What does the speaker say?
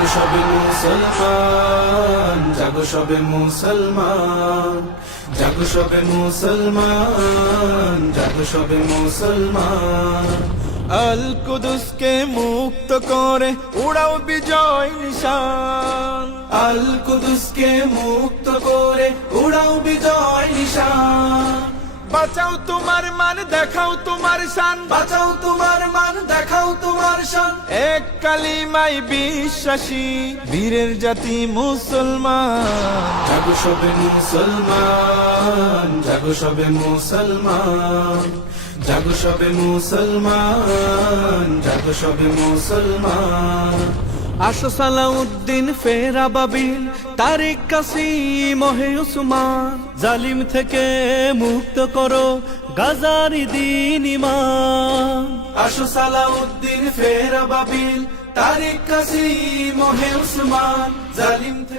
জাগো সবে মুসলমান, জাগো সবে মুসলমান, জাগো সবে মুসলমান, জাগো সবে মুসলমান। আল কুদুসকে মুক্ত করে উড়াও বিজয় নিশান, আল কুদুসকে মুক্ত করে উড়াও বিজয় নিশান। বাঁচাও তোমার মান, দেখাও তোমার শান, বাঁচাও তোমার মান, দেখাও তোমার শান। এক কালিমায় বিশ্বাসী বীরের জাতি মুসলমান। জাগো সবে মুসলমান, জাগো সবে মুসলমান, জাগো সবে মুসলমান, জাগো সবে মুসলমান। আসো সালাউদ্দিন ফেরা বাবিল, তারিক কাসিম হে উসমান, জালিম থেকে মুক্ত করো গাজার দিন ইমান। আসো সালাউদ্দিন ফেরা বাবিল, তারিক কাসিম হে উসমান, জালিম থেকে